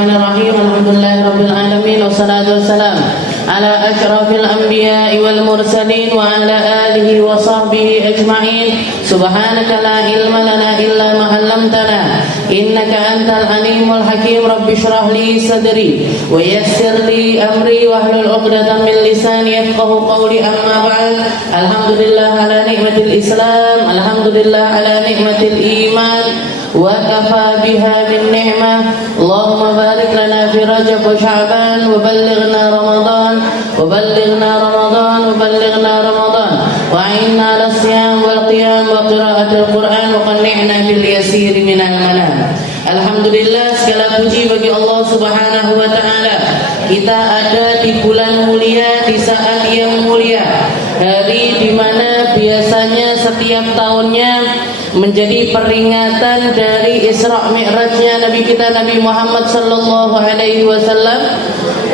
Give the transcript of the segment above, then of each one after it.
Bismillahirrahmanirrahim. Alhamdulillahirabbil alamin wassalatu wassalam ala asyrafil anbiya'i wal mursalin wa ala alihi wa sahbihi ajma'in. Subhanaka la ilma lana illa ma 'allamtana innaka antal alimul hakim. Rabbi shrah li sadri wa yassir li amri wahlul 'uqdatam min lisani yafqahu qawli. Amma ba'd. Alhamdulillah ala nikmatil Islam, alhamdulillah ala nikmatil iman, wa kafa biha min ni'mah. Allahumma barik lana fi Rajab wa Sya'ban wa ballighna Ramadan wa ballighna Ramadan wa ballighna Ramadan wa a'inna 'ala siyam wal qiyam wa qira'atil Qur'an wa qanni'na bil yasir minal manam. Alhamdulillah, segala puji bagi Allah Subhanahu wa taala. Kita ada di bulan mulia, di saat yang mulia, hari di mana biasanya setiap tahunnya menjadi peringatan dari Isra Mi'rajnya Nabi kita Nabi Muhammad sallallahu alaihi wasallam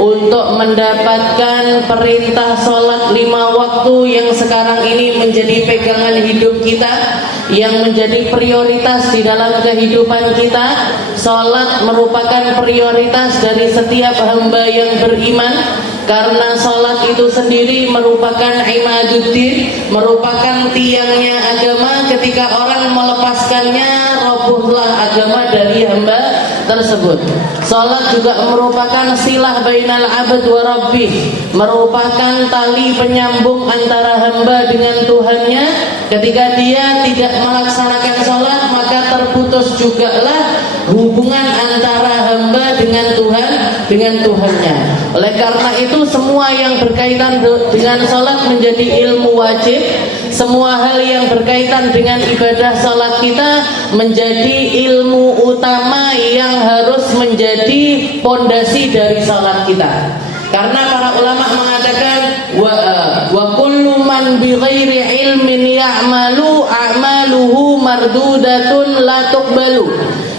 untuk mendapatkan perintah salat 5 waktu yang sekarang ini menjadi pegangan hidup kita, yang menjadi prioritas di dalam kehidupan kita. Salat merupakan prioritas dari setiap hamba yang beriman, karena salat itu sendiri merupakan imaduddin, merupakan tiangnya agama. Ketika orang melepaskannya, robohlah agama dari hamba tersebut. Salat juga merupakan silah bainal abd wa rabbih, merupakan tali penyambung antara hamba dengan Tuhannya. Ketika dia tidak melaksanakan salat, maka terputus jugalah hubungan antara hamba dengan Tuhannya. Oleh karena itu, semua yang berkaitan dengan salat menjadi ilmu wajib. Semua hal yang berkaitan dengan ibadah salat kita menjadi ilmu utama yang harus menjadi pondasi dari salat kita. Karena para ulama mengatakan wa kullu man bighairi ilmin ya'malu a'maluhu mardudatun la tuqbalu.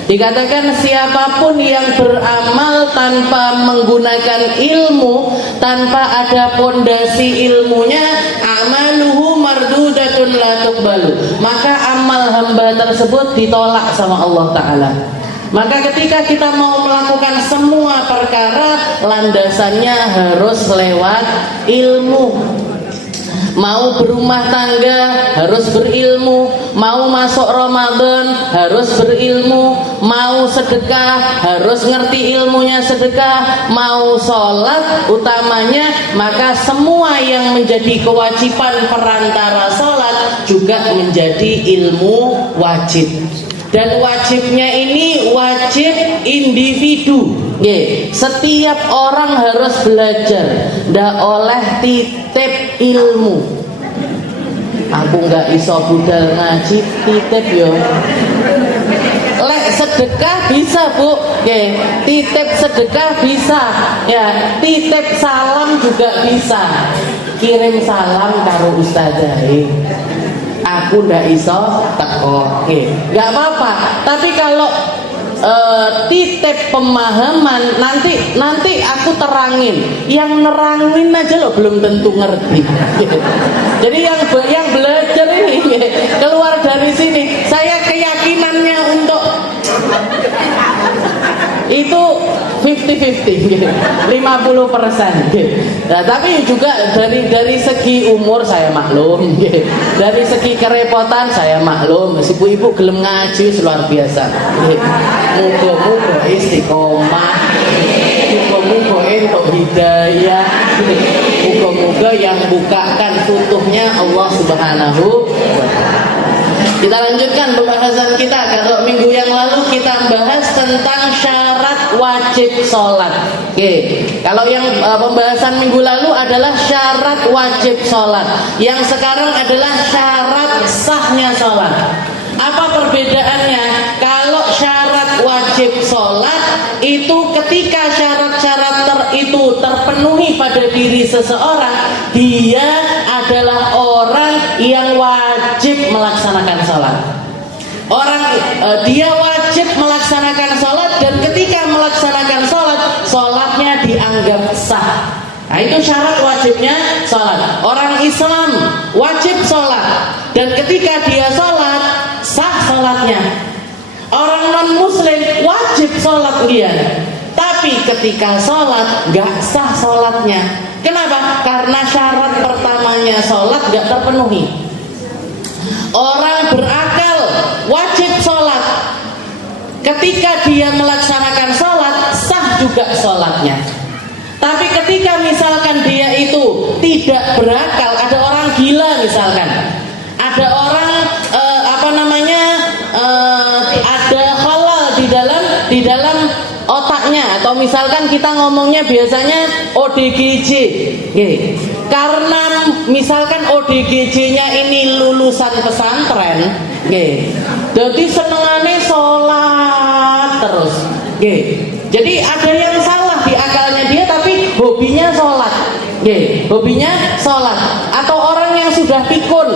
Dikatakan siapapun yang beramal tanpa menggunakan ilmu, tanpa ada pondasi ilmunya, amaluhu mardudatun la tuqbalu, maka amal hamba tersebut ditolak sama Allah Ta'ala. Maka ketika kita mau melakukan semua perkara, landasannya harus lewat ilmu. Mau berumah tangga harus berilmu, mau masuk Ramadan harus berilmu, mau sedekah harus ngerti ilmunya sedekah, mau sholat utamanya, maka semua yang menjadi kewajiban perantara sholat juga menjadi ilmu wajib. Dan wajibnya ini wajib individu. Setiap orang harus belajar, ndak oleh titip ilmu. Aku nggak iso budal ngaji, titip yo. Lek sedekah bisa bu, titip sedekah bisa, ya titip salam juga bisa. Kirim salam karo ustazah. Aku ndak iso teko, nggak apa-apa. Tapi kalau titip pemahaman, nanti aku terangin. Yang nerangin aja loh belum tentu ngerti. Jadi yang belajar ini keluar dari sini, saya keyakinannya untuk itu 50-50, 50%. Nah, tapi juga dari segi umur saya maklum, dari segi kerepotan saya maklum. Si ibu gelem ngaji luar biasa. Muga-muga istiqomah, muga-muga entuk hidayah, muga-muga yang bukakan futuhnya Allah Subhanahu wa ta'ala. Kita lanjutkan pembahasan kita. Kalau minggu yang lalu kita bahas tentang syarat wajib sholat. Kalau yang pembahasan minggu lalu adalah syarat wajib sholat, yang sekarang adalah syarat sahnya sholat. Apa perbedaannya? Kalau syarat wajib sholat itu ketika syarat-syarat itu terpenuhi pada diri seseorang, dia adalah orang yang wajib melaksanakan sholat. Dia wajib melaksanakan sholat, dan ketika melaksanakan sholat, sholatnya dianggap sah. Nah, itu syarat wajibnya sholat. Orang Islam wajib sholat, dan ketika dia sholat, sah sholatnya. Orang non muslim wajib sholat dia, tapi Tapi ketika sholat nggak sah sholatnya. Kenapa? Karena syarat pertamanya sholat nggak terpenuhi. Orang berakal wajib sholat. Ketika dia melaksanakan sholat, sah juga sholatnya. Tapi ketika misalkan dia itu tidak berakal, ada orang gila misalkan, ada orang ada halal di dalam otaknya, atau misalkan kita ngomongnya biasanya ODGJ, karena misalkan ODGJ-nya ini lulusan pesantren, jadi senengannya sholat terus, jadi ada yang salah di akalnya dia, tapi hobinya sholat, hobinya sholat. Atau orang yang sudah pikun,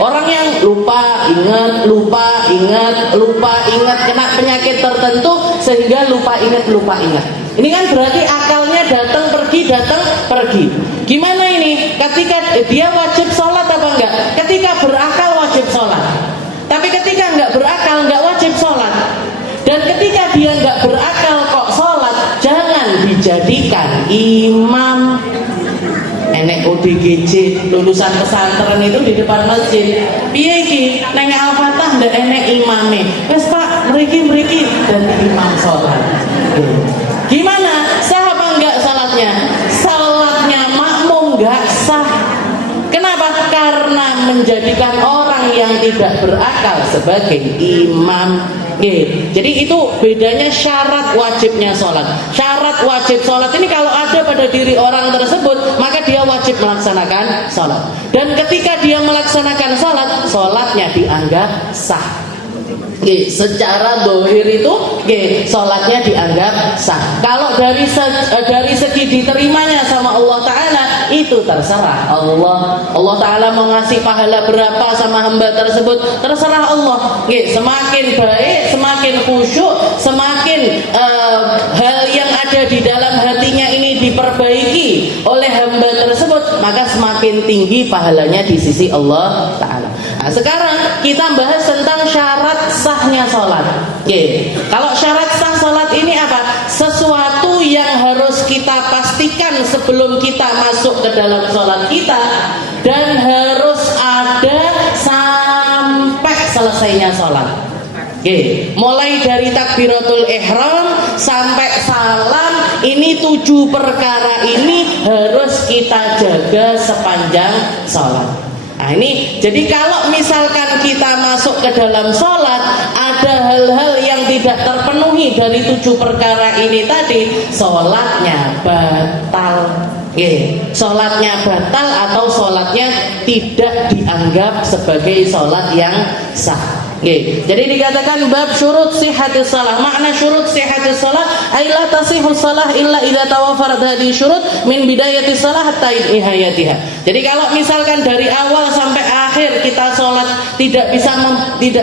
orang yang lupa ingat, kena penyakit tertentu sehingga lupa ingat. Ini kan berarti akalnya datang pergi. Gimana ini? Ketika dia wajib sholat apa enggak? Ketika berakal wajib sholat. Tapi ketika enggak berakal enggak wajib sholat. Dan ketika dia enggak berakal kok sholat, jangan dijadikan imam. Enek ODGJ lulusan pesantren itu di depan masjid. Piye iki? Neng Al-Fatah ndak enek imame. Wes Pak, mriki dan imam sholat. Gimana? Sah apa enggak salatnya? Salatnya makmum enggak sah. Kenapa? Karena menjadikan orang yang tidak berakal sebagai imam. Jadi itu bedanya syarat wajibnya sholat. Syarat wajib sholat ini kalau ada pada diri orang tersebut, maka dia wajib melaksanakan sholat. Dan ketika dia melaksanakan sholat, sholatnya dianggap sah. Secara dohir itu sholatnya dianggap sah. Kalau dari segi diterimanya sama Allah Ta'ala, itu terserah Allah. Allah Ta'ala mau ngasih pahala berapa sama hamba tersebut, terserah Allah. Semakin baik, semakin khusyuk, semakin hal yang ada di dalam hatinya ini diperbaiki oleh hamba tersebut, maka semakin tinggi pahalanya di sisi Allah Ta'ala. Nah, sekarang kita bahas tentang syarat sahnya sholat. Kalau syarat sah sholat ini apa? Sesuatu yang harus kita pastikan sebelum kita masuk ke dalam sholat kita, dan harus ada sampai selesainya sholat. Mulai dari takbiratul ihram sampai salam, ini 7 perkara ini harus kita jaga sepanjang sholat. Nah ini, jadi kalau misalkan kita masuk ke dalam sholat, ada hal-hal yang tidak terpenuhi dari 7 perkara ini tadi, sholatnya batal. Sholatnya batal atau sholatnya tidak dianggap sebagai sholat yang sah. Jadi dikatakan bab syurut sihhatis shalah. Makna syurut sihhatis shalah ay la tasihhus shalah illa idza tawafarat hadhihi syurut min bidayatis shalah hatta nihayatiha. Jadi kalau misalkan dari awal sampai akhir kita sholat tidak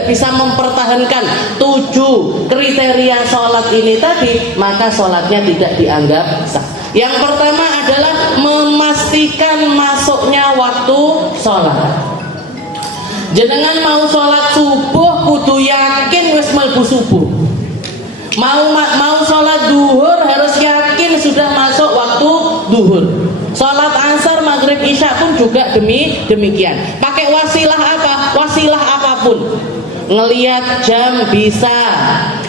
bisa mempertahankan 7 kriteria sholat ini tadi, maka sholatnya tidak dianggap sah. Yang pertama adalah memastikan masuknya waktu sholat. Jenengan mau sholat subuh kudu yakin wis mlebu subuh. Mau sholat duhur harus yakin sudah masuk waktu duhur. Sholat asar, maghrib, isya pun juga demikian. Pakai wasilah apa? Wasilah apapun. Ngelihat jam bisa,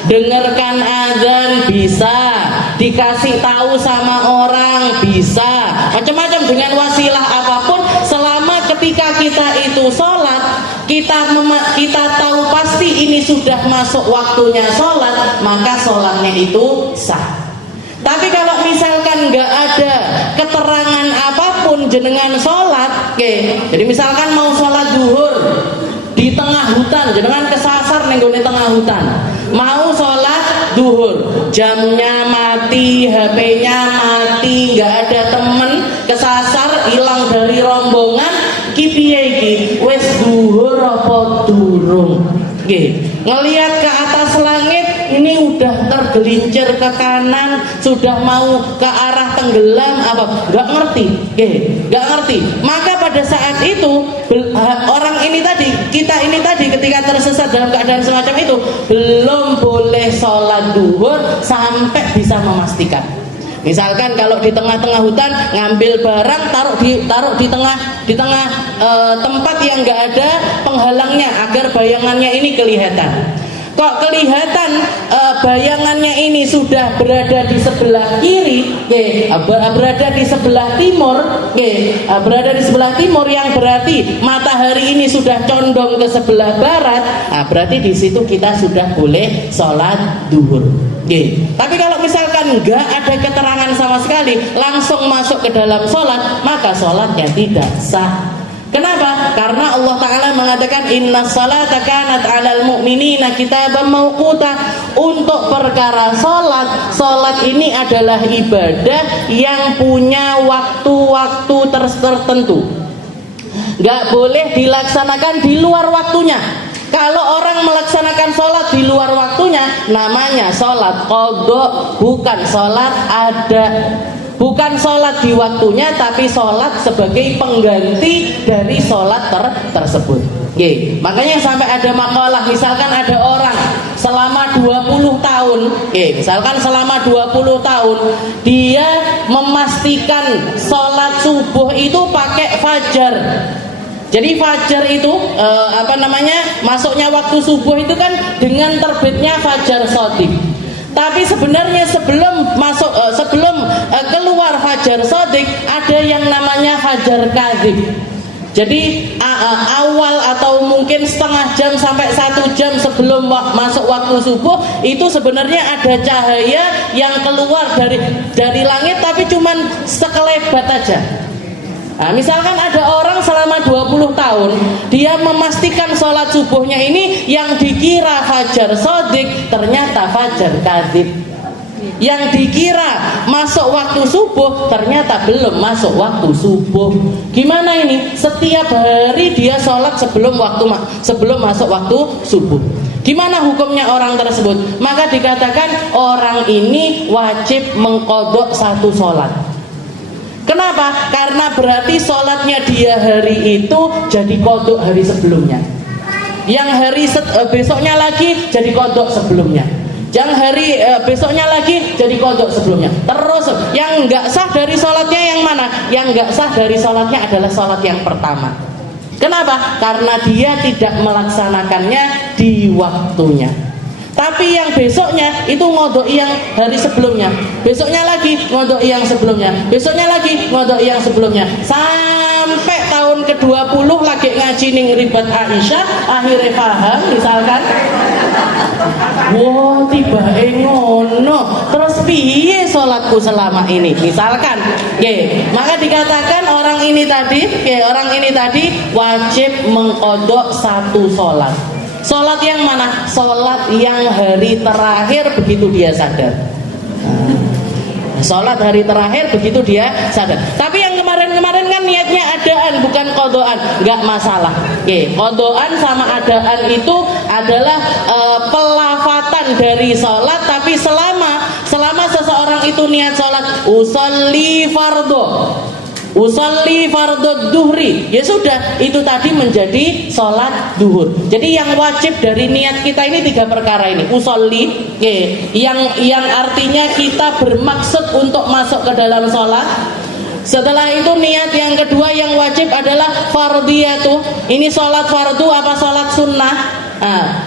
dengarkan azan bisa, dikasih tahu sama orang bisa, macam-macam dengan wasilah apapun. Selama ketika kita itu sholat, kita tahu pasti ini sudah masuk waktunya sholat, maka sholatnya itu sah. Tapi kalau misalkan nggak ada keterangan apapun jenengan sholat, jadi misalkan mau sholat duhur di tengah hutan, jenengan kesasar nenggone tengah hutan, mau sholat duhur, jamnya mati, HP-nya mati, nggak ada temen, kesasar, hilang dari rombongan, piye iki wis duhur apa durung? Ngelihat ke atas langit, ini udah tergelincir ke kanan, sudah mau ke arah tenggelam apa? Nggak ngerti. Maka pada saat itu orang ini tadi kita ini tadi ketika tersesat dalam keadaan semacam itu belum boleh sholat duhur sampai bisa memastikan. Misalkan kalau di tengah-tengah hutan ngambil barang taruh di tengah tempat yang nggak ada penghalangnya agar bayangannya ini kelihatan. Kok kelihatan bayangannya ini sudah berada di sebelah kiri, berada di sebelah timur, berada di sebelah timur yang berarti matahari ini sudah condong ke sebelah barat. Nah, berarti di situ kita sudah boleh sholat duhur. Tapi kalau misalkan nggak ada keterangan sama sekali, langsung masuk ke dalam sholat, maka sholatnya tidak sah. Kenapa? Karena Allah Ta'ala mengatakan inna salata kanat 'alal mu'minina kitaban mauquta. Untuk perkara sholat ini adalah ibadah yang punya waktu-waktu tertentu, nggak boleh dilaksanakan di luar waktunya. Kalau orang melaksanakan sholat di luar waktunya, namanya sholat qadha, bukan sholat ada. Bukan sholat di waktunya, tapi sholat sebagai pengganti dari sholat tersebut. Makanya sampai ada makalah, misalkan ada orang selama 20 tahun, misalkan selama 20 tahun dia memastikan sholat subuh itu pakai fajar. Jadi fajar itu masuknya waktu subuh itu kan dengan terbitnya fajar shadiq. Tapi sebenarnya sebelum keluar fajar shadiq ada yang namanya fajar kadzib. Jadi awal atau mungkin setengah jam sampai 1 jam sebelum masuk waktu subuh itu sebenarnya ada cahaya yang keluar dari langit tapi cuman sekelebat aja. Nah, misalkan ada orang selama 20 tahun dia memastikan sholat subuhnya ini yang dikira fajar shadiq ternyata fajar kadzib. Yang dikira masuk waktu subuh ternyata belum masuk waktu subuh. Gimana ini? Setiap hari dia sholat sebelum masuk waktu subuh. Gimana hukumnya orang tersebut? Maka dikatakan orang ini wajib mengqadha satu sholat. Kenapa? Karena berarti sholatnya dia hari itu jadi qadha hari sebelumnya. Yang hari besoknya lagi jadi qadha sebelumnya. Yang hari besoknya lagi jadi qadha sebelumnya. Terus yang nggak sah dari sholatnya yang mana? Yang nggak sah dari sholatnya adalah sholat yang pertama. Kenapa? Karena dia tidak melaksanakannya di waktunya. Tapi yang besoknya itu ngodok yang hari sebelumnya, besoknya lagi ngodok yang sebelumnya, besoknya lagi ngodok yang sebelumnya, sampai tahun ke-20 lagi ngaji ning ribat Aisyah, akhirnya paham misalkan, wow tiba ngono, terus piye sholatku selama ini misalkan, maka dikatakan orang ini tadi wajib mengqadha satu sholat. Sholat yang mana? Sholat yang hari terakhir begitu dia sadar. Sholat hari terakhir begitu dia sadar. Tapi yang kemarin-kemarin kan niatnya adaan bukan qadhaan, nggak masalah. Qadhaan sama adaan itu adalah pelafatan dari sholat. Tapi selama seseorang itu niat sholat usolli fardhu duhri, ya sudah itu tadi menjadi sholat duhur. Jadi yang wajib dari niat kita ini 3 perkara ini. Usolli, yang artinya kita bermaksud untuk masuk ke dalam sholat. Setelah itu niat yang kedua yang wajib adalah fardhiyatu. Ini sholat fardu apa sholat sunnah?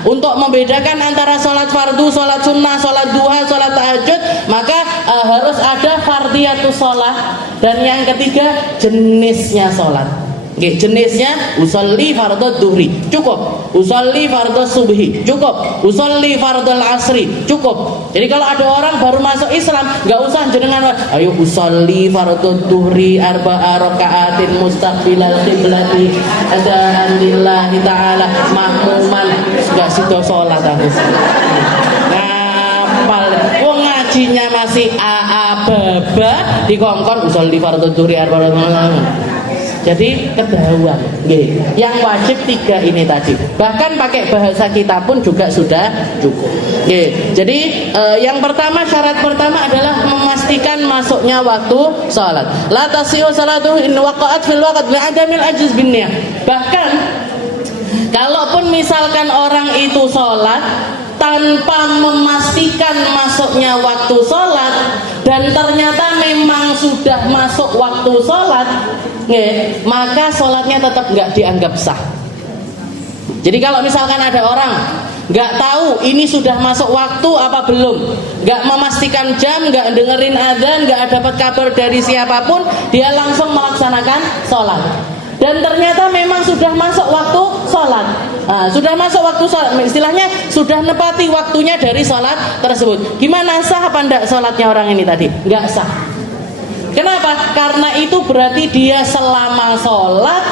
Untuk membedakan antara sholat fardu, sholat sunnah, sholat duha, sholat tahajud, maka harus ada fardhiyatu sholat. Dan yang ketiga jenisnya sholat. Jenisnya usolli fardhu duhri cukup, usolli fardhu subhi cukup, usolli fardhu asri cukup. Jadi kalau ada orang baru masuk Islam nggak usah jenengan ayo usolli fardhu duhri arba'a raka'atin mustaqbilal qiblati adaan lillahi ta'ala mahmuman, nggak sido sholat harus ngapal. Wong ngajinya masih baba dikongkon usolli fardhu duhri arba'a raka'atin. Jadi ketahuan, yang wajib 3 ini tadi. Bahkan pakai bahasa kita pun juga sudah cukup. Jadi yang pertama, syarat pertama adalah memastikan masuknya waktu sholat. La tasi'u salatu in waqa'at fil waqt li'adamil ajiz bin niyah. Bahkan Kalaupun misalkan orang itu sholat tanpa memastikan masuknya waktu sholat, dan ternyata memang sudah masuk waktu sholat, maka sholatnya tetap nggak dianggap sah. Jadi kalau misalkan ada orang nggak tahu ini sudah masuk waktu apa belum, nggak memastikan jam, nggak dengerin adzan, nggak dapat kabar dari siapapun, dia langsung melaksanakan sholat. Dan ternyata memang sudah masuk waktu sholat. Nah, sudah masuk waktu sholat, istilahnya sudah nepati waktunya dari sholat tersebut. Gimana, sah apa enggak sholatnya orang ini tadi? Enggak sah. Kenapa? Karena itu berarti dia selama sholat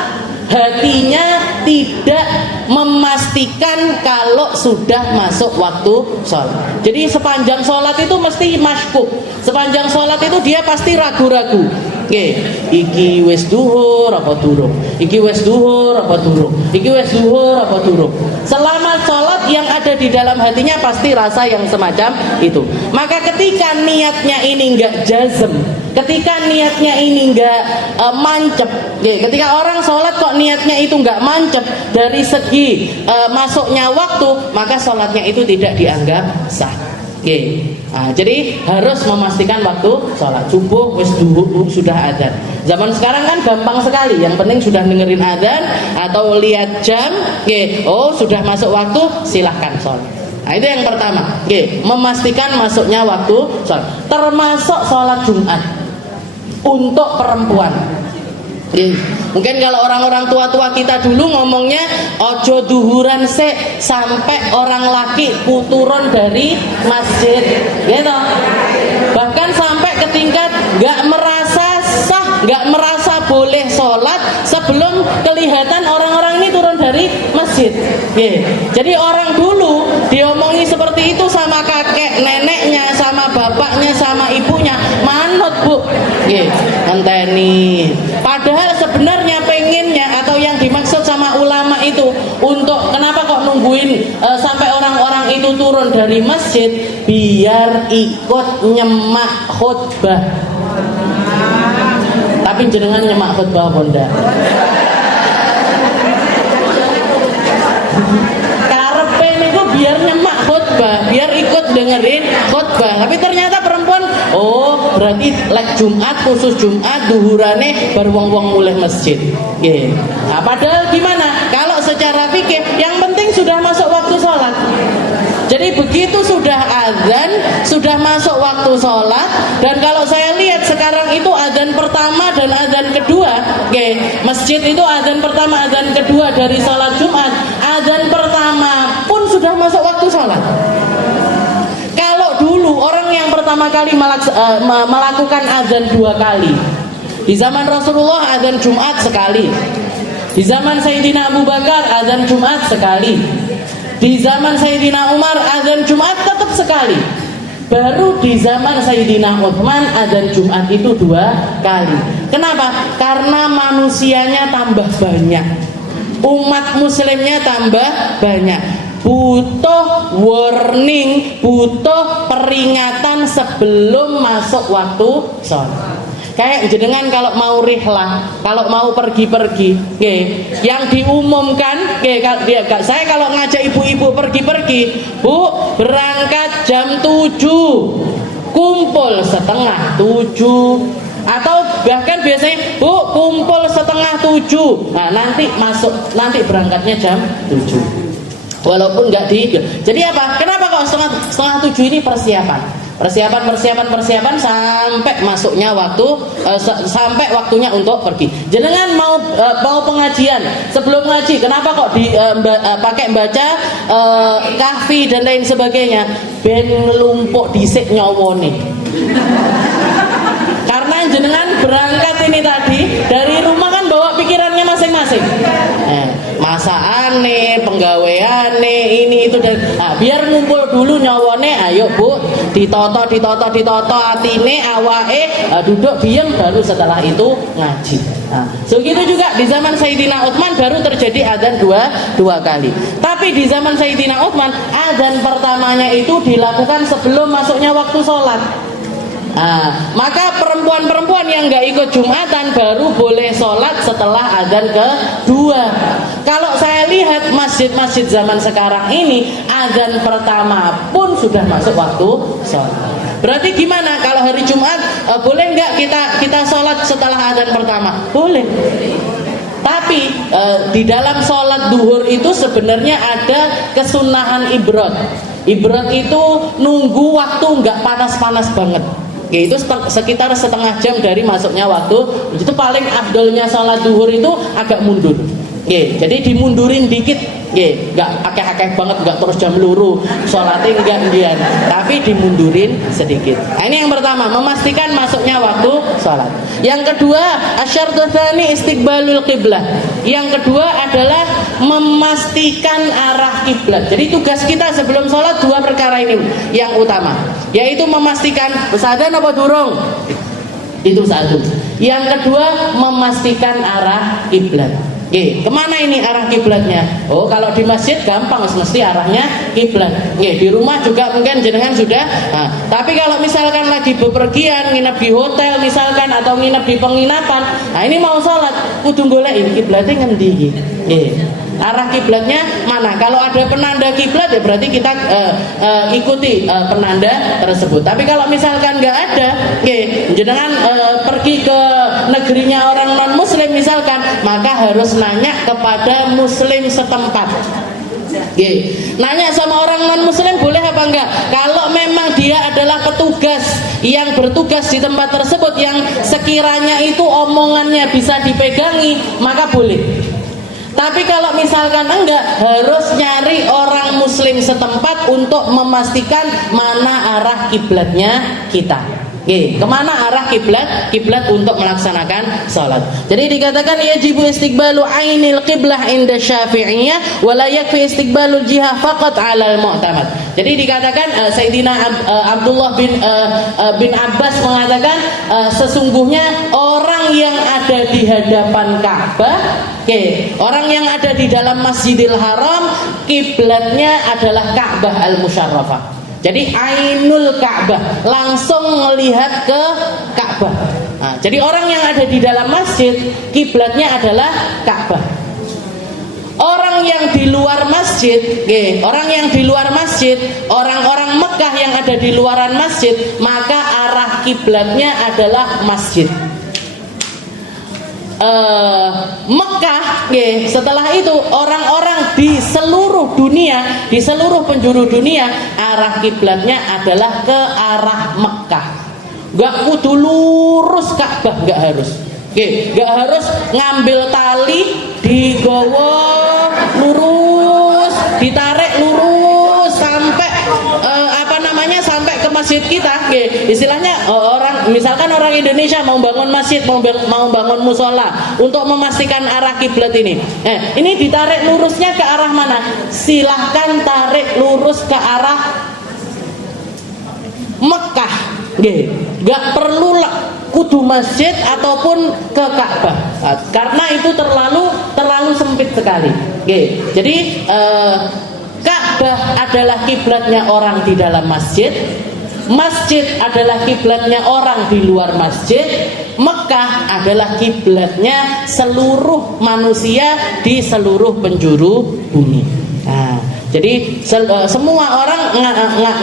hatinya tidak memastikan kalau sudah masuk waktu sholat. Jadi sepanjang sholat itu mesti masykuk. Sepanjang sholat itu dia pasti ragu-ragu. Iki wis duhur apa durung? Iki wis duhur apa durung? Iki wis duhur apa durung? Selama sholat yang ada di dalam hatinya pasti rasa yang semacam itu. Maka ketika niatnya ini enggak jazm, ketika niatnya ini enggak mancep, ketika orang sholat kok niatnya itu enggak mancep dari segi masuknya waktu, maka sholatnya itu tidak dianggap sah. Nah, jadi harus memastikan waktu sholat subuh wis sudah adzan. Zaman sekarang kan gampang sekali, yang penting sudah dengerin adzan atau lihat jam, oh sudah masuk waktu, silahkan sholat. Nah, itu yang pertama, memastikan masuknya waktu sholat, termasuk sholat Jumat untuk perempuan. Mungkin kalau orang-orang tua-tua kita dulu ngomongnya ojo duhuran sampai orang laki puturun dari masjid, gitu. Bahkan sampai ke tingkat nggak merasa sah, nggak merasa boleh sholat sebelum kelihatan orang-orang ini turun dari masjid. Jadi orang dulu diomongi seperti itu sama kakek neneknya, sama bapaknya, sama ibunya, manut bu, ngenteni. Padahal sebenarnya pengennya atau yang dimaksud sama ulama itu untuk kenapa kok nungguin sampai orang-orang itu turun dari masjid, biar ikut nyemak khutbah. Tapi jenengan nyemak khutbah Bonda. Karepe niku biar nyemak khutbah, biar ikut dengerin khutbah. Tapi ternyata perempuan, oh berarti lek Jumat khusus Jumat duhurane bar wong-wong mulih masjid. Nah, padahal gimana? Kalau secara fikih yang penting sudah masuk waktu sholat. Jadi begitu sudah azan, sudah masuk waktu sholat. Dan kalau saya lihat sekarang itu azan pertama dan azan kedua, masjid itu azan pertama, azan kedua dari sholat Jumat. Azan pertama pun sudah masuk waktu sholat. Kalau dulu orang yang pertama kali melakukan azan 2 kali, di zaman Rasulullah azan Jumat sekali, di zaman Sayyidina Abu Bakar azan Jumat sekali, di zaman Sayyidina Umar azan Jumat tetap sekali. Baru di zaman Sayyidina Utsman azan Jumat itu 2 kali. Kenapa? Karena manusianya tambah banyak, umat muslimnya tambah banyak, butuh warning, butuh peringatan sebelum masuk waktu sholat. Kayak jenengan kalau mau rihlah, kalau mau pergi-pergi, yang diumumkan, saya kalau ngajak ibu-ibu pergi-pergi, bu berangkat jam 7, kumpul setengah 7, atau bahkan biasanya bu kumpul setengah 7, nah nanti berangkatnya jam 7. Walaupun nggak jadi apa? Kenapa kok setengah 7 ini persiapan sampai masuknya waktu, sampai waktunya untuk pergi. Jenengan mau pengajian, sebelum ngaji kenapa kok pakai baca kahfi dan lain sebagainya? Ben lumpuk dhisik nyawone. Karena jenengan berangkat ini tadi dari rumah kan bawa pikirannya masing-masing. Masakane, penggaweane, ini itu dan biar ngumpul dulu nyawone, ayo bu, ditoto atine, awake, duduk diem, baru setelah itu ngaji. Begitu juga di zaman Sayyidina Utsman baru terjadi adzan dua kali. Tapi di zaman Sayyidina Utsman adzan pertamanya itu dilakukan sebelum masuknya waktu sholat. Maka perempuan-perempuan yang nggak ikut Jumatan baru boleh sholat setelah adzan kedua. Kalau saya lihat masjid-masjid zaman sekarang ini, adzan pertama pun sudah masuk waktu sholat. Berarti gimana kalau hari Jumat boleh nggak kita sholat setelah adzan pertama? Boleh. Tapi di dalam sholat duhur itu sebenarnya ada kesunahan ibrod. Ibrod itu nunggu waktu nggak panas-panas banget. Itu sekitar setengah jam dari masuknya waktu. Itu paling afdolnya sholat duhur itu agak mundur. Jadi dimundurin dikit. Nggak akeh-akeh banget, nggak terus jam luru sholatnya enggak indian, tapi dimundurin sedikit. Ini yang pertama, memastikan masuknya waktu sholat. Yang kedua, asyartu tsani istiqbalul qiblah. Yang kedua adalah memastikan arah kiblat. Jadi tugas kita sebelum sholat dua perkara ini yang utama, yaitu memastikan adzan apa durung. Itu satu. Yang kedua, memastikan arah kiblat. Kemana ini arah kiblatnya? Oh, kalau di masjid gampang, mesti arahnya kiblat. Di rumah juga mungkin jenengan sudah. Tapi kalau misalkan lagi bepergian, nginep di hotel misalkan atau nginep di penginapan, ini mau sholat, kudu golek kiblatnya ngendi. Arah kiblatnya mana? Kalau ada penanda kiblat ya berarti kita ikuti penanda tersebut. Tapi kalau misalkan nggak ada, jenengan pergi ke negerinya orang non muslim misalkan, maka harus nanya kepada muslim setempat. Nanya sama orang non muslim boleh apa enggak? Kalau memang dia adalah petugas yang bertugas di tempat tersebut, yang sekiranya itu omongannya bisa dipegangi, maka boleh. Tapi kalau misalkan enggak, harus nyari orang muslim setempat untuk memastikan mana arah kiblatnya kita. Kemana arah kiblat? Kiblat untuk melaksanakan salat. Jadi dikatakan yajibu istiqbalu ainil qiblah inda Syafi'iyah wa la yakfi istiqbalul jihah faqat 'alal mu'tamad. Jadi dikatakan Sayyidina Abdullah bin Abbas mengatakan sesungguhnya orang yang ada di hadapan Ka'bah, orang yang ada di dalam Masjidil Haram, kiblatnya adalah Ka'bah al-Musyarrafah. Jadi ainul Ka'bah, langsung melihat ke Ka'bah. Jadi orang yang ada di dalam masjid, kiblatnya adalah Ka'bah. Orang yang di luar masjid, orang-orang Mekah yang ada di luaran masjid, maka arah kiblatnya adalah masjid. Mekah, setelah itu orang-orang di seluruh dunia, di seluruh penjuru dunia, arah kiblatnya adalah ke arah Mekah. Gak kudu lurus Ka'bah, gak harus. Gak harus ngambil tali digawa lurus, ditarik lurus sampai sampai ke masjid kita. Istilahnya orang, misalkan orang Indonesia mau bangun masjid, mau bangun musola untuk memastikan arah kiblat ini. Ini ditarik lurusnya ke arah mana? Silahkan tarik lurus ke arah Mekah. Gak perlu kudu masjid ataupun ke Ka'bah, karena itu terlalu sempit sekali. Jadi Ka'bah adalah kiblatnya orang di dalam masjid, masjid adalah kiblatnya orang di luar masjid, Mekah adalah kiblatnya seluruh manusia di seluruh penjuru bumi. Jadi semua orang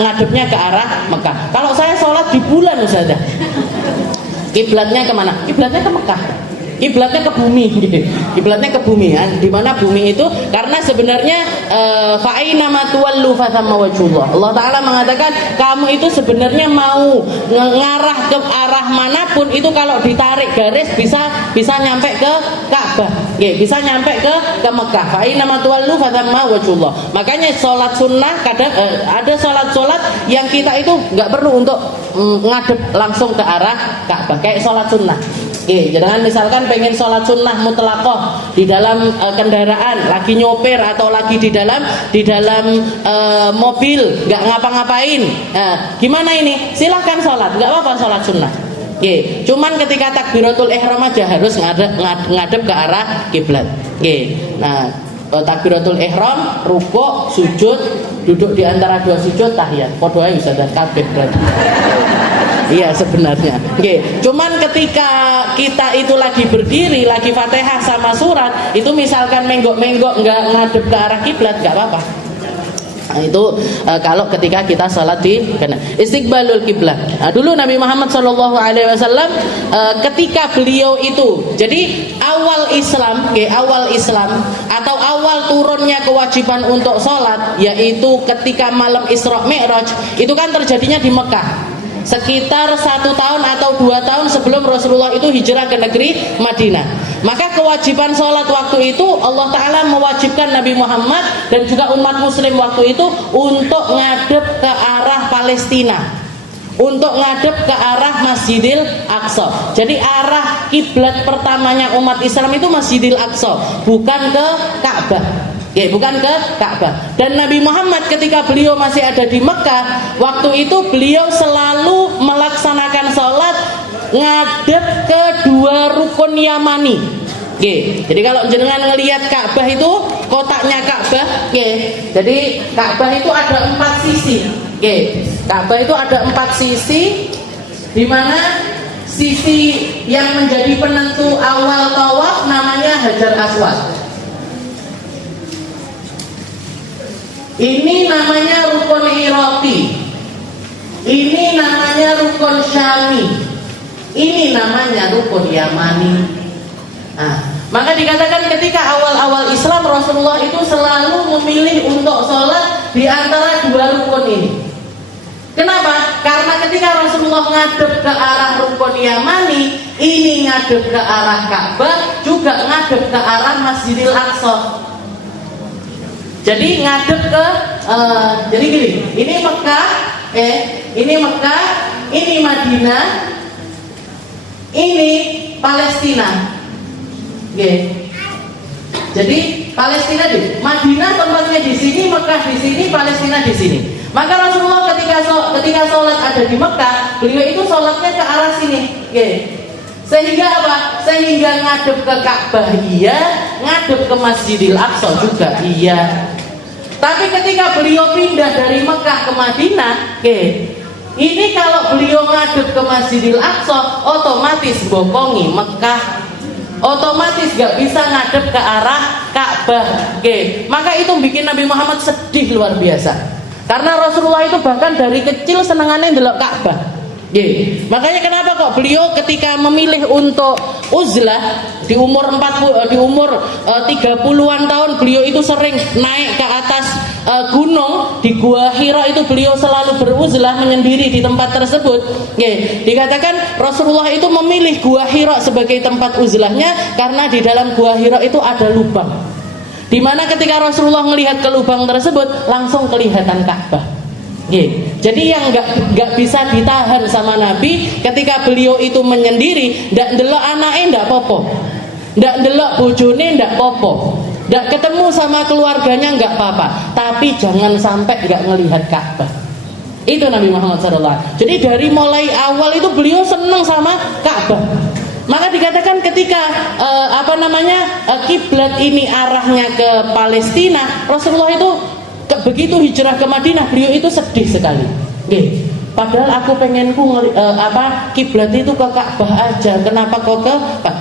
ngadepnya ke arah Mekah. Kalau saya sholat di bulan Ustazah, kiblatnya kemana? Kiblatnya ke Mekah. Kiblatnya ke bumi, kiblatnya ke bumi, di mana bumi itu, karena sebenarnya fa'aina ma tuwallu fathamma wajhullah. Allah Taala mengatakan kamu itu sebenarnya mau ngarah ke arah manapun itu, kalau ditarik garis bisa nyampe ke Ka'bah, bisa nyampe ke Mekah. Fa'aina ma tuwallu fathamma wajhullah. Makanya sholat sunnah kadang ada sholat yang kita itu nggak perlu untuk ngadep langsung ke arah Ka'bah, kayak sholat sunnah. Jangan misalkan pengen sholat sunnah mutlaqah di dalam kendaraan, lagi nyopir atau lagi di dalam mobil, nggak ngapa-ngapain. Gimana ini? Silahkan sholat, nggak apa-apa sholat sunnah. Cuman ketika takbiratul ihram aja harus ngadep ke arah kiblat. Nah, takbiratul ihram, rukuk, sujud, duduk di antara dua sujud, tahiyat. Podo ae Ustaz kabeh berarti. Iya sebenarnya. Oke. Cuman ketika kita itu lagi berdiri, lagi Fatihah sama surat, itu misalkan menggok-menggok nggak ngadep ke arah kiblat nggak apa-apa. Nah, itu kalau ketika kita sholat di istiqbalul kiblat. Nah, dulu Nabi Muhammad SAW ketika beliau itu, jadi awal Islam atau awal turunnya kewajiban untuk sholat, yaitu ketika malam Isra Mi'raj, itu kan terjadinya di Mekah. Sekitar 1 tahun atau 2 tahun sebelum Rasulullah itu hijrah ke negeri Madinah. Maka kewajiban sholat waktu itu Allah Ta'ala mewajibkan Nabi Muhammad dan juga umat muslim waktu itu untuk ngadep ke arah Palestina, untuk ngadep ke arah Masjidil Aqsa. Jadi arah kiblat pertamanya umat Islam itu Masjidil Aqsa, bukan ke Ka'bah. Ya, bukan ke Ka'bah. Dan Nabi Muhammad ketika beliau masih ada di Mekah, waktu itu beliau selalu melaksanakan sholat ngadep ke 2 rukun Yamani. Oke, jadi kalau jenengan ngelihat Ka'bah itu kotaknya Ka'bah, oke. Jadi Ka'bah itu ada 4 sisi. Oke, Ka'bah itu ada 4 sisi, di mana sisi yang menjadi penentu awal tawaf namanya Hajar Aswad. Ini namanya rukun Iraqi. Ini namanya rukun Syami. Ini namanya rukun Yamani. Nah, maka dikatakan ketika awal-awal Islam Rasulullah itu selalu memilih untuk sholat di antara 2 rukun ini. Kenapa? Karena ketika Rasulullah ngadep ke arah rukun Yamani, ini ngadep ke arah Ka'bah, juga ngadep ke arah Masjidil Aqsa. Jadi ngadep ke jadi gini, ini Mekah, ini Madinah, ini Palestina. Jadi Palestina di Madinah tempatnya di sini, Mekah di sini, Palestina di sini. Maka Rasulullah ketika sholat ada di Mekah, beliau itu sholatnya ke arah sini. Sehingga apa? Sehingga ngadep ke Ka'bah iya, ngadep ke Masjidil Aqsa juga iya. Tapi ketika beliau pindah dari Mekah ke Madinah, ini kalau beliau ngadep ke Masjidil Aqsa, otomatis bokongi Mekah, otomatis gak bisa ngadep ke arah Ka'bah. Maka itu bikin Nabi Muhammad sedih luar biasa. Karena Rasulullah itu bahkan dari kecil senangannya ndelok Ka'bah. Makanya kenapa kok beliau ketika memilih untuk uzlah di umur 30-an tahun, beliau itu sering naik ke atas gunung di Gua Hira, itu beliau selalu beruzlah menyendiri di tempat tersebut. Dikatakan Rasulullah itu memilih Gua Hira sebagai tempat uzlahnya karena di dalam Gua Hira itu ada lubang, di mana ketika Rasulullah melihat ke lubang tersebut langsung kelihatan Ka'bah. Jadi yang nggak bisa ditahan sama Nabi ketika beliau itu menyendiri, ndak ndelok anake ndak popo, ndak ndelok bojone ndak popo, ndak ketemu sama keluarganya nggak apa-apa, tapi jangan sampai nggak ngelihat Ka'bah. Itu Nabi Muhammad SAW. Jadi dari mulai awal itu beliau senang sama Ka'bah. Maka dikatakan ketika kiblat ini arahnya ke Palestina, Rasulullah itu begitu hijrah ke Madinah, beliau itu sedih sekali. Padahal aku pengenku kiblat itu ke Ka'bah aja. Kenapa kok ke?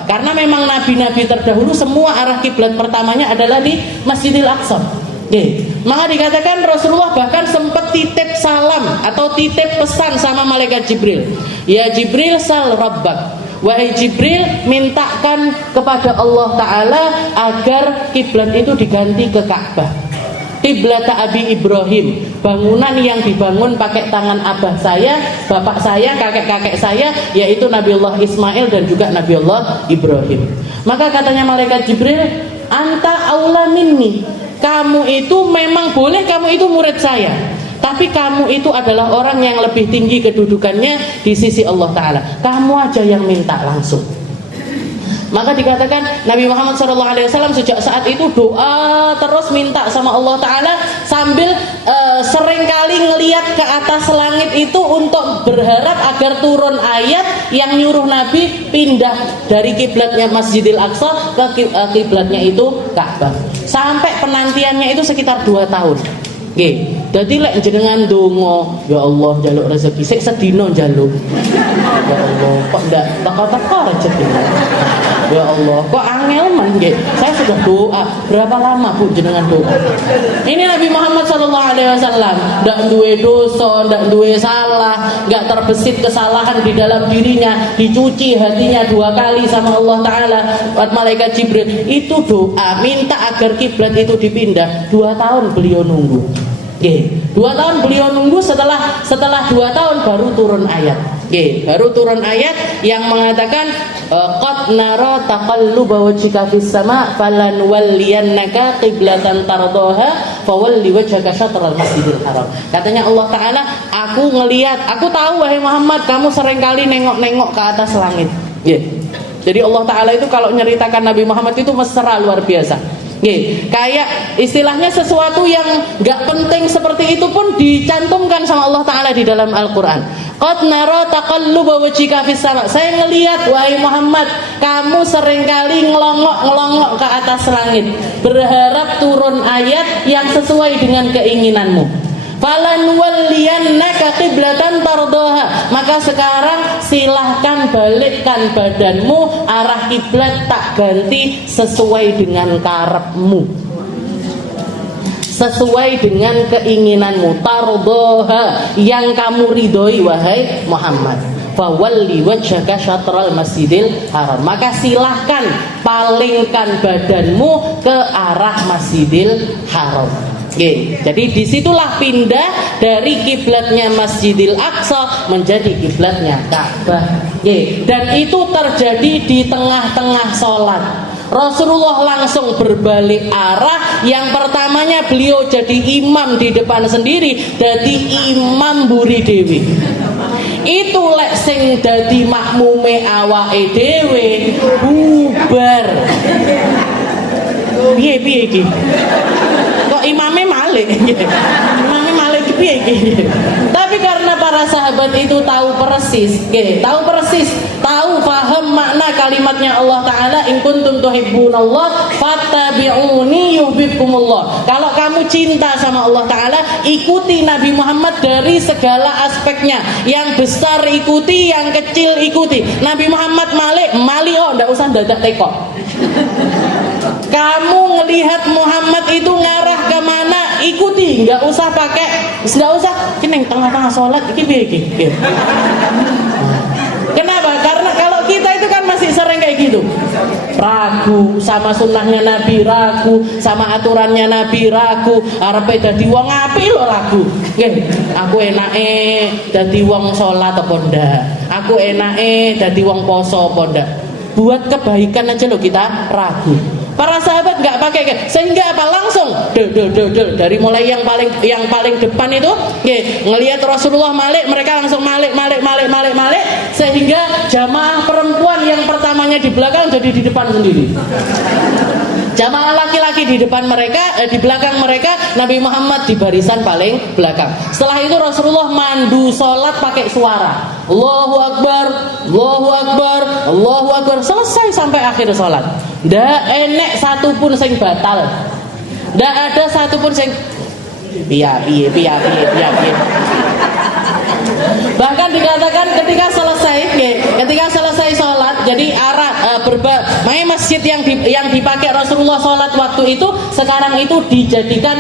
Karena memang nabi-nabi terdahulu semua arah kiblat pertamanya adalah di Masjidil Aqsa. Maka dikatakan Rasulullah bahkan sempat titip salam atau titip pesan sama malaikat Jibril. Ya Jibril, sal rabbak. Wahai Jibril, mintakan kepada Allah Ta'ala agar kiblat itu diganti ke Ka'bah. Qiblat Abi Ibrahim, bangunan yang dibangun pakai tangan abah saya, bapak saya, kakek-kakek saya, yaitu Nabiullah Ismail dan juga Nabiullah Ibrahim. Maka katanya malaikat Jibril, anta aula minni, kamu itu memang boleh, kamu itu murid saya, tapi kamu itu adalah orang yang lebih tinggi kedudukannya di sisi Allah Ta'ala. Kamu aja yang minta langsung. Maka dikatakan Nabi Muhammad SAW sejak saat itu doa terus minta sama Allah Ta'ala, sambil seringkali ngelihat ke atas langit itu untuk berharap agar turun ayat yang nyuruh Nabi pindah dari kiblatnya Masjidil Aqsa ke kiblatnya itu Ka'bah. Sampai penantiannya itu sekitar 2 tahun. Nggih. Dadi lek jenengan donga, ya Allah njaluk rezeki, sik sedina njaluk. Ya Allah, kok ndak teko-teko rezekine. Ya Allah, kok angel man nggih. Saya sudah doa. Berapa lama Bu jenengan doa? Ini Nabi Muhammad sallallahu alaihi wasallam ndak duwe dosa, ndak duwe salah, enggak terbesit kesalahan di dalam dirinya, dicuci hatinya 2 kali sama Allah taala. Buat malaikat Jibril itu doa minta agar kiblat itu dipindah. 2 tahun beliau nunggu. Oke, 2 tahun beliau nunggu, setelah 2 tahun baru turun ayat. Oke, baru turun ayat yang mengatakan qad nara taqalluba wajhika fis sama' falanwalliyannaka qiblatan tardaha fawalli wajhaka syatral masjidil haram. Katanya Allah taala, aku ngelihat, aku tahu wahai Muhammad kamu seringkali nengok-nengok ke atas langit. Nggih. Jadi Allah taala itu kalau nyeritakan Nabi Muhammad itu mesra luar biasa. Nggih, kayak istilahnya sesuatu yang enggak penting seperti itu pun dicantumkan sama Allah taala di dalam Al-Qur'an. Qad nara taqalluba wajhika fis sama'. Saya ngelihat wahai Muhammad, kamu seringkali ngelongok-ngelongok ke atas langit, berharap turun ayat yang sesuai dengan keinginanmu. Falanwalliyannaka qiblatan tardaha. Maka sekarang silahkan balikkan badanmu arah kiblat, tak ganti sesuai dengan karepmu, sesuai dengan keinginanmu. Tardaha, yang kamu ridhoi wahai Muhammad. Fawalli wajhaka syatral masjidil haram. Maka silahkan palingkan badanmu ke arah Masjidil Haram. Oke, jadi disitulah pindah dari kiblatnya Masjidil Aqsa menjadi kiblatnya Ka'bah. Oke, dan itu terjadi di tengah-tengah sholat. Rasulullah langsung berbalik arah. Yang pertamanya beliau jadi imam di depan sendiri, jadi imam buri dewi. Itu lek sing dadi makmume awake dhewe bubar. Piye iki? Kok imame malik? Imame malik piye iki? Tapi karena para sahabat itu tahu persis, tahu paham makna kalimatnya Allah taala, in kuntum tuhibbunallah fattabi'uni yuhibbukumullah. Kalau kamu cinta sama Allah taala, ikuti Nabi Muhammad dari segala aspeknya. Yang besar ikuti, yang kecil ikuti. Nabi Muhammad malik ndak usah dadak teko. Kamu ngelihat Muhammad itu ngarah ke mana, ikuti, nggak usah kini tengah-tengah sholat iki piye iki. Kenapa? Karena kalau kita itu kan masih sering kayak gitu, ragu sama sunnahnya Nabi, ragu sama aturannya Nabi, ragu arepe dadi wong apik lho, ragu. Nggih, aku enake dadi wong sholat apa ndak? Aku enake dadi wong poso apa ndak? Buat kebaikan aja loh kita ragu. Para sahabat nggak pakai, sehingga apa, langsung dari mulai yang paling depan itu ngelihat Rasulullah malik, mereka langsung malik, sehingga jamaah perempuan yang pertamanya di belakang jadi di depan sendiri. Jamaah laki-laki di depan mereka, di belakang mereka, Nabi Muhammad di barisan paling belakang. Setelah itu Rasulullah mandu sholat pakai suara, Allahu Akbar, Allahu Akbar, Allahu Akbar, selesai sampai akhir sholat. Ndak enek satupun sing batal, ndak ada satupun sing piye. Bahkan dikatakan ketika selesai sholat, jadi arah masjid yang dipakai Rasulullah sholat waktu itu sekarang itu dijadikan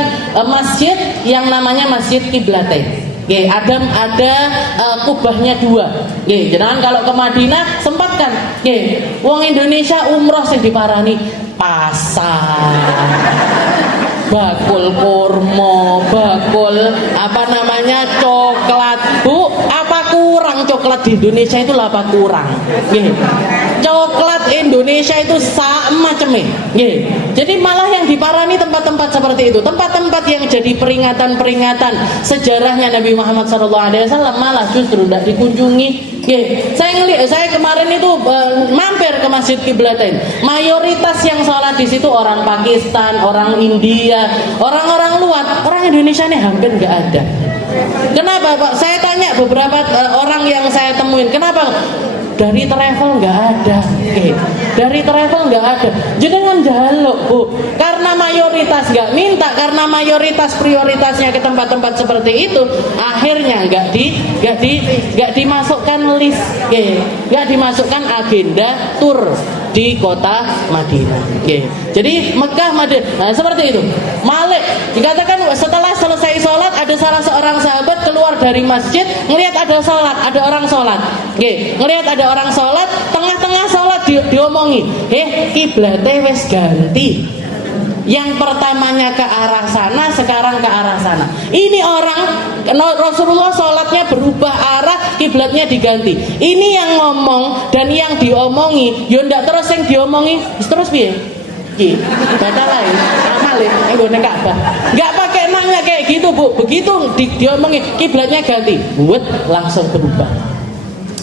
masjid yang namanya Masjid Kiblatain. Ada kubahnya 2. Jangan kalau ke Madinah sempatkan. Wong Indonesia umroh sing diparani pasar, bakul kurma, bakul coklat. Bu, apa kurang coklat di Indonesia itu lah, apa kurang? Coklat Indonesia itu sak maceme. Jadi malah yang diparani tempat-tempat seperti itu, tempat-tempat yang jadi peringatan sejarahnya Nabi Muhammad SAW malah justru tidak dikunjungi. Saya kemarin itu mampir ke Masjid Kiblatain. Mayoritas yang sholat di situ orang Pakistan, orang India, orang-orang luar, orang Indonesia nih hampir nggak ada. Kenapa Pak? Saya tanya beberapa orang yang saya temuin, kenapa? dari travel nggak ada. Dari travel nggak ada. Jenengan jaluk Bu, karena mayoritas nggak minta, karena mayoritas prioritasnya ke tempat-tempat seperti itu, akhirnya nggak dimasukkan list, nggak dimasukkan agenda tur di kota Madinah. Jadi Mekah, Madinah, nah, seperti itu. Malik dikatakan setelah selesai sholat ada salah seorang sahabat keluar dari masjid, ngelihat ada sholat, ada orang sholat, ngelihat ada orang sholat, tengah-tengah sholat diomongi, kiblatnya wes ganti. Yang pertamanya ke arah sana, sekarang ke arah sana. Ini orang Rasulullah sholatnya berubah arah, kiblatnya diganti. Ini yang ngomong dan yang diomongi, yo ndak terus yang diomongi, terus piye? Batal lain, amalin, nggone Ka'bah. Nggak pakai nanya kayak gitu Bu. Begitu diomongi, kiblatnya ganti, buat langsung berubah.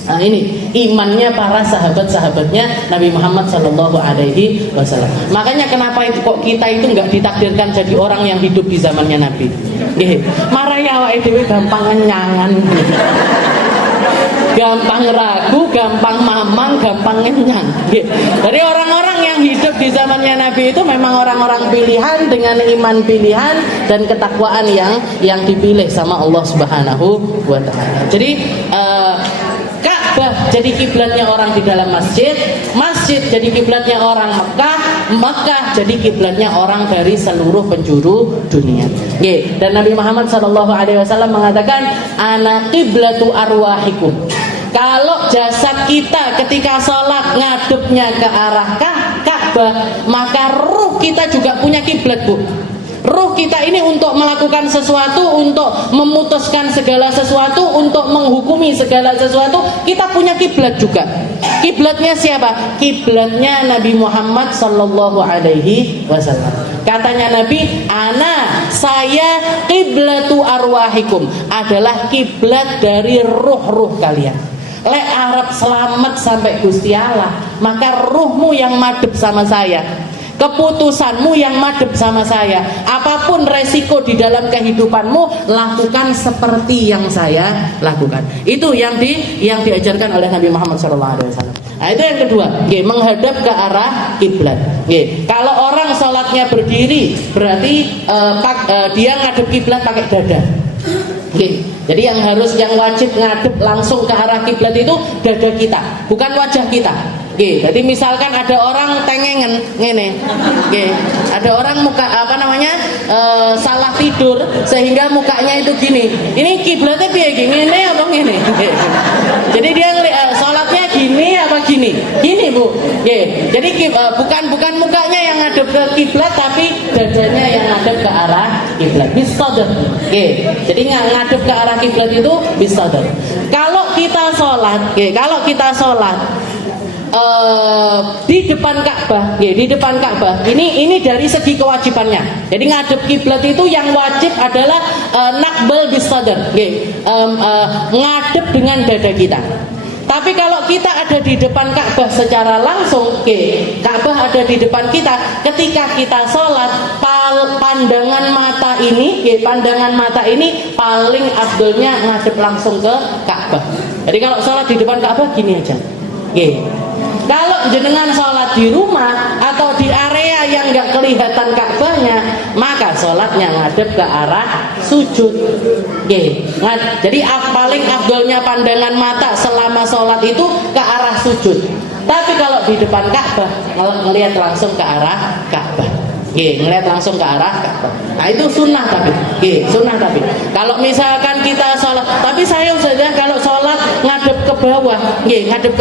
Nah ini imannya para sahabat-sahabatnya Nabi Muhammad SAW. Makanya kenapa itu kok kita itu nggak ditakdirkan jadi orang yang hidup di zamannya Nabi? Marah ya awake dhewe gampang ngenyangan, gampang ragu, gampang mamang, gampang ngenyang. Jadi orang-orang yang hidup di zamannya Nabi itu memang orang-orang pilihan dengan iman pilihan dan ketakwaan yang dipilih sama Allah Subhanahu wa taala. Jadi Ka'bah jadi kiblatnya orang di dalam masjid, masjid jadi kiblatnya orang Mekah, Mekah jadi kiblatnya orang dari seluruh penjuru dunia. Dan Nabi Muhammad SAW mengatakan, ana qiblatu arwahikum. Kalau jasad kita ketika sholat ngadepnya ke arah Ka'bah, maka ruh kita juga punya kiblat Bu. Ruh kita ini untuk melakukan sesuatu, untuk memutuskan segala sesuatu, untuk menghukumi segala sesuatu, kita punya kiblat juga. Kiblatnya siapa? Kiblatnya Nabi Muhammad sallallahu alaihi wasallam. Katanya Nabi, saya kiblatu arwahikum, adalah kiblat dari ruh-ruh kalian. Lek Arab selamat sampai Gusti Allah, maka ruhmu yang madep sama saya. Keputusanmu yang madep sama saya. Apapun resiko di dalam kehidupanmu, lakukan seperti yang saya lakukan. Itu yang diajarkan oleh Nabi Muhammad SAW. Nah itu yang kedua, menghadap ke arah kiblat. Kalau orang sholatnya berdiri, berarti dia ngadep kiblat pakai dada. Jadi yang wajib ngadep langsung ke arah kiblat itu dada kita, bukan wajah kita. Jadi misalkan ada orang tengengen ngene, ada orang salah tidur sehingga mukanya itu gini. Ini kiblatnya piye ngene apa ngene? Jadi dia sholatnya gini apa gini? Gini Bu. Jadi bukan mukanya yang ngadep ke kiblat, tapi dadanya yang ngadep ke arah kiblat. Bisadar. Jadi ngadep ke arah kiblat itu bisadar. Kalau kita sholat, di depan Ka'bah, ini dari segi kewajibannya. Jadi ngadep kiblat itu yang wajib adalah nakbal bisadar, ngadep dengan dada kita. Tapi kalau kita ada di depan Ka'bah secara langsung, Ka'bah ada di depan kita, ketika kita sholat, pandangan mata ini paling afdolnya ngadep langsung ke Ka'bah. Jadi kalau sholat di depan Ka'bah gini aja. Kalau jenengan sholat di rumah atau di area yang nggak kelihatan Ka'bahnya, maka sholatnya ngadep ke arah sujud. Jadi paling afdolnya pandangan mata selama sholat itu ke arah sujud. Tapi kalau di depan Ka'bah, ngelihat langsung ke arah Ka'bah. Ngelihat langsung ke arah Ka'bah. Nah itu sunnah tapi. Kalau misalkan kita sholat, tapi saya Ustazah kalau sholat ngadep ke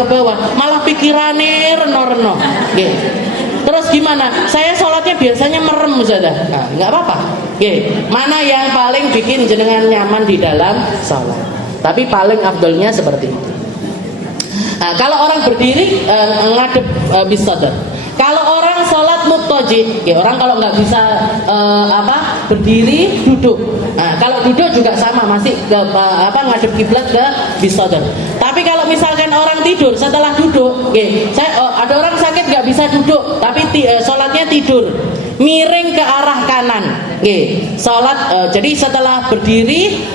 bawah, malah pikirannya reno-reno. Terus gimana? Saya sholatnya biasanya merem Ustazah. Nah, nggak apa-apa. Mana yang paling bikin jenengan nyaman di dalam sholat? Tapi paling afdolnya seperti itu. Nah, kalau orang berdiri ngadep bisadar. Kalau orang sholat muttaji, orang kalau nggak bisa berdiri, duduk. Nah, kalau duduk juga sama, masih ngadep kiblat ke bisadar. Tapi kalau misalkan orang tidur setelah duduk, ada orang sakit nggak bisa duduk, tapi sholatnya tidur, miring ke arah kanan. Sholat, jadi setelah berdiri,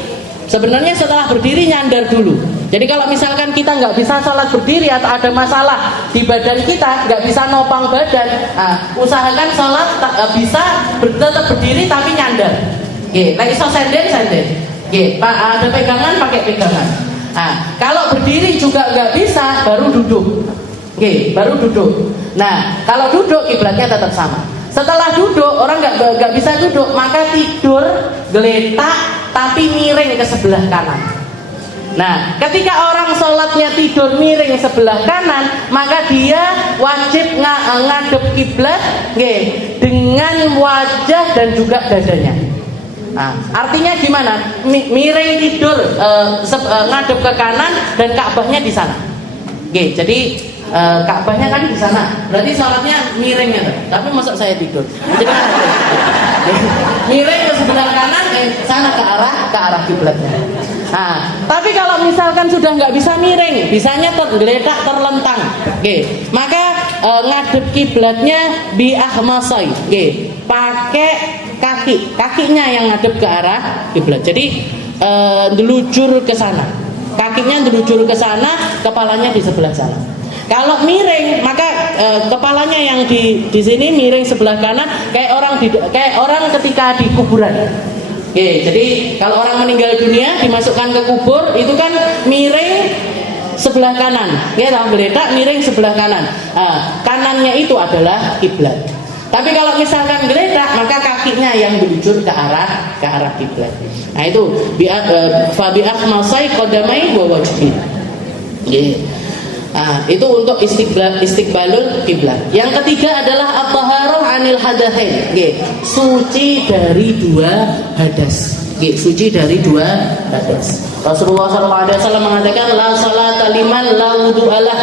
sebenarnya setelah berdiri nyandar dulu. Jadi kalau misalkan kita nggak bisa sholat berdiri atau ada masalah di badan kita, nggak bisa nopang badan, usahakan sholat bisa tetap berdiri tapi nyandar. Nah iso senden. Pak ada pegangan pakai pegangan. Kalau berdiri juga nggak bisa, baru duduk. Baru duduk. Nah kalau duduk kiblatnya tetap sama. Setelah duduk orang nggak bisa duduk, maka tidur geletak tapi miring ke sebelah kanan. Nah, ketika orang sholatnya tidur miring sebelah kanan, maka dia wajib ngadep kiblat dengan wajah dan juga dadanya. Nah, artinya gimana? Miring tidur ngadep ke kanan dan Ka'bahnya di sana. Jadi Ka'bahnya kan di sana. Berarti sholatnya miring ya. Tapi masuk saya tidur. Jadi miring ke sebelah kanan, sana ke arah kiblatnya. Tapi kalau misalkan sudah nggak bisa miring, bisanya tergeletak terlentang, maka ngadep kiblatnya bi ahmasai, pakai kakinya yang ngadep ke arah kiblat. Jadi ndelujur ke sana, kakinya ndelujur ke sana, kepalanya di sebelah sana. Kalau miring, maka kepalanya yang di sini miring sebelah kanan, kayak orang ketika di kuburan. Jadi kalau orang meninggal dunia dimasukkan ke kubur, itu kan miring sebelah kanan, geletak miring sebelah kanan. Kanannya itu adalah kiblat. Tapi kalau misalkan geletak, maka kakinya yang menuju ke arah kiblat. Nah itu fa bi akhmasai qadamai wa wajhi. Itu untuk istiqbalul kiblat. Yang ketiga adalah at-taharah 'anil hadatsain. Suci dari dua hadas. Suci dari dua hadas. Rasulullah SAW mengatakan la salata liman la wudu'alah.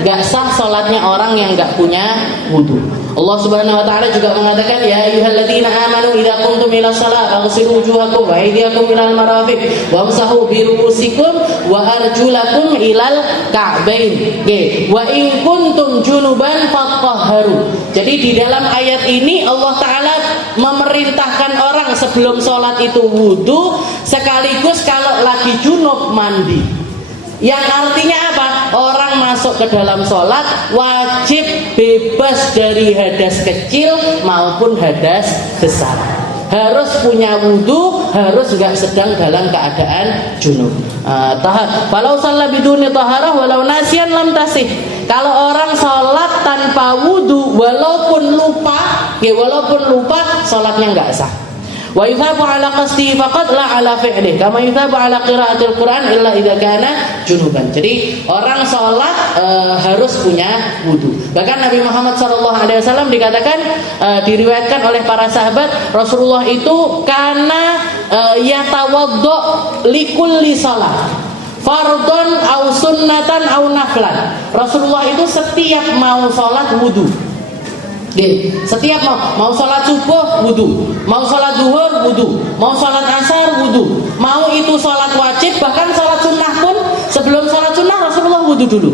Gak sah salatnya orang yang gak punya wudu. Allah Subhanahu wa taala juga mengatakan ya ayyuhalladzina amanu idza qumtum ila shalah faghsilu wujuhakum wa aydiyakum ilal marafiq wamsahu bi ru'usikum wa arjulakum ilal ka'bain. Wa in kuntum junuban fatahharu. Jadi di dalam ayat ini Allah taala memerintahkan orang sebelum sholat itu wudu, sekaligus kalau lagi junub mandi. Yang artinya apa? Orang masuk ke dalam sholat wajib bebas dari hadas kecil maupun hadas besar. Harus punya wudu, harus nggak sedang dalam keadaan junub. Falau shalla biduni taharah walau nasyan lam tasih. Kalau orang sholat tanpa wudu walaupun lupa, sholatnya nggak sah. Wa yuthabu ala qasdi faqad la ala fi'li kama yuthabu ala qiraatil Qur'an illa idza kana junuban. Jadi orang sholat harus punya wudu. Bahkan Nabi Muhammad SAW dikatakan diriwayatkan oleh para sahabat, Rasulullah itu kana yatawaddo likulli shalah fardhon au sunnatan au naflan. Rasulullah itu setiap mau sholat wudu. Setiap mau sholat subuh wudu, mau sholat zuhur wudu, mau sholat asar wudu, mau itu sholat wajib, bahkan sholat sunnah pun sebelum sholat sunnah Rasulullah wudu dulu.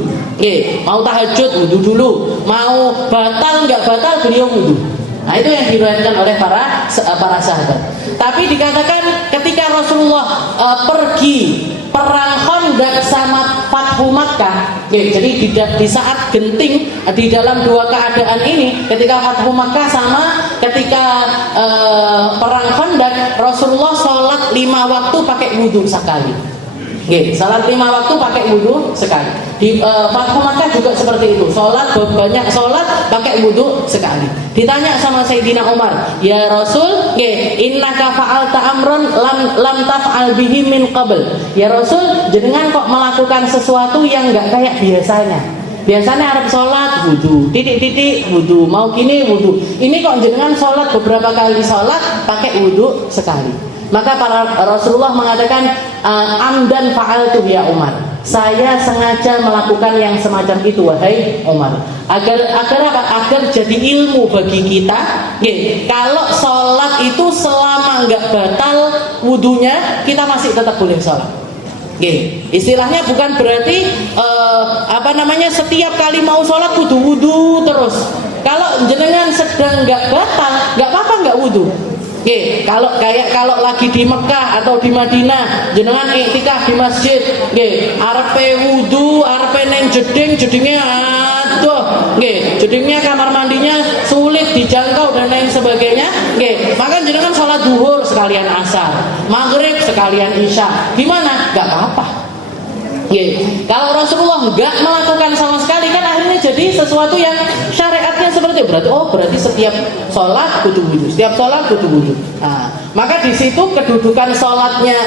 Mau tahajud wudu dulu, mau batal nggak batal beliau wudu. Nah itu yang diriwayatkan oleh para sahabat. Tapi dikatakan ketika Rasulullah pergi perang Khandaq sama Fathu Makkah, jadi di saat genting di dalam dua keadaan ini, ketika Fathu Makkah sama ketika perang Khandaq, Rasulullah sholat 5 waktu pakai wudu sekali. Salat 5 waktu pakai wudu sekali. Di Fathu Makkah juga seperti itu. Banyak sholat pakai wudu sekali. Ditanya sama Sayyidina Umar, ya Rasul, innaka fa'alta amron lam taf'al bihi min qabl. Ya Rasul, jenengan kok melakukan sesuatu yang enggak kayak biasanya. Biasanya Arab sholat wudu, titik-titik wudu, mau gini wudu. Ini kok jenengan sholat beberapa kali sholat pakai wudu sekali. Maka para Rasulullah mengatakan amdan fa'altu ya Umar. Saya sengaja melakukan yang semacam itu wahai Umar. Agar apa? Agar jadi ilmu bagi kita. Kalau sholat itu selama nggak batal wudunya, kita masih tetap boleh sholat. Istilahnya bukan berarti setiap kali mau sholat wudu terus. Kalau jenengan sedang nggak batal, nggak apa-apa nggak wudu. Nggih, kalau lagi di Mekah atau di Madinah, jenengan iktikaf di masjid, nggih, arepe wudu, arepe neng jedingnya aduh, nggih, jedingnya kamar mandinya sulit dijangkau dan lain sebagainya, nggih. Maka jenengan sholat duhur sekalian asar, maghrib sekalian isya. Gimana? Gak apa-apa. Kalau Rasulullah nggak melakukan sama sekali, kan akhirnya jadi sesuatu yang syariatnya seperti itu. Berarti setiap sholat kudu wudu, setiap sholat kudu wudu. Nah, maka di situ kedudukan sholatnya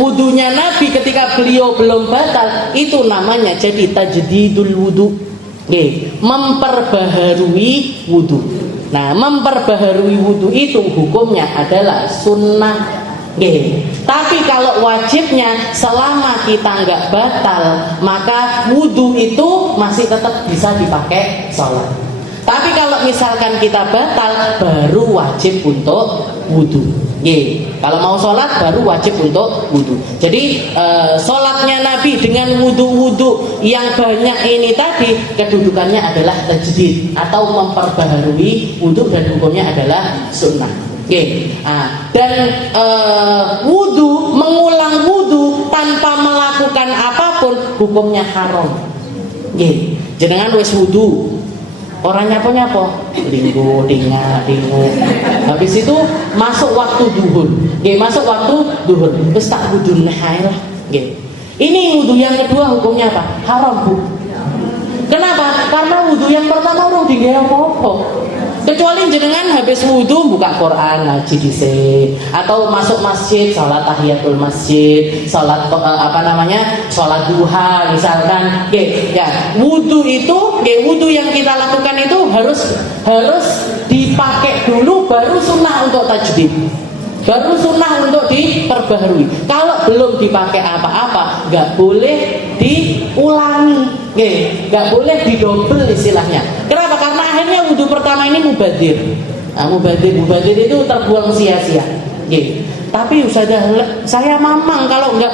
wudunya Nabi ketika beliau belum batal itu namanya jadi tajdidul wudu, memperbaharui wudu. Nah, memperbaharui wudu itu hukumnya adalah sunnah. Tapi kalau wajibnya selama kita nggak batal, maka wudhu itu masih tetap bisa dipakai sholat. Tapi kalau misalkan kita batal, baru wajib untuk wudhu. Kalau mau sholat baru wajib untuk wudhu. Jadi sholatnya Nabi dengan wudhu-wudhu yang banyak ini tadi kedudukannya adalah tajdid atau memperbaharui wudhu dan hukumnya adalah sunnah. Dan wudu, mengulang wudu tanpa melakukan apapun hukumnya haram. Jenengan wis wudu, orang nyapo linggo dingu. Habis itu masuk waktu duhur. Masuk waktu duhur. Wis tak wudu neh lah. Ini wudu yang kedua hukumnya apa? Haram, Bu. Kenapa? Karena wudu yang pertama urung digawe apa-apa. Kecuali jenengan habis wudhu buka Quran ngaji dhisik, atau masuk masjid salat tahiyatul masjid, salat salat duha misalkan. Wudhu itu, wudhu yang kita lakukan itu harus dipakai dulu, baru sunnah untuk tajdid, baru sunnah untuk diperbaharui. Kalau belum dipakai apa-apa, nggak boleh diulangi, nggak boleh didobel istilahnya. Kenapa? Karena akhirnya wudhu pertama ini mubadir. Mubadir itu terbuang sia-sia. Tapi Ustazah, saya mamang kalau enggak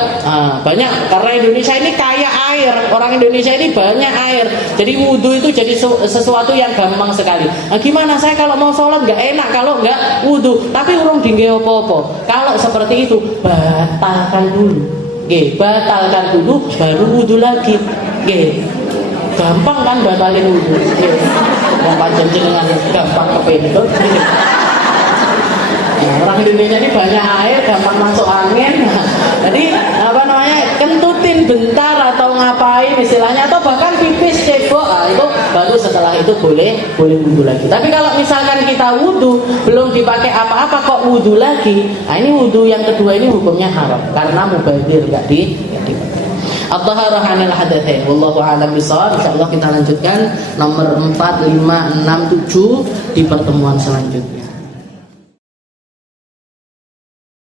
banyak, karena Indonesia ini kaya air, orang Indonesia ini banyak air. Jadi wudhu itu jadi sesuatu yang gampang sekali. Gimana saya kalau mau sholat enggak enak kalau enggak wudhu, tapi urung dinggo apa-apa. Kalau seperti itu batalkan dulu. Batalkan dulu baru wudhu lagi. Gampang kan batalin wudhu. Pancen dengan gampang kependot. Orang Indonesia ini banyak air, gampang masuk angin. Jadi kentutin bentar atau ngapain istilahnya, atau bahkan pipis cebok, itu baru setelah itu boleh wudhu lagi. Tapi kalau misalkan kita wudhu belum dipakai apa-apa kok wudhu lagi, ini wudhu yang kedua ini hukumnya haram karena mubadir, nggak dipakai. At-taharah 'anil hadatsain. Wallahu a'lam bishawab. Insyaallah kita lanjutkan nomor 4, 5, 6, 7 di pertemuan selanjutnya.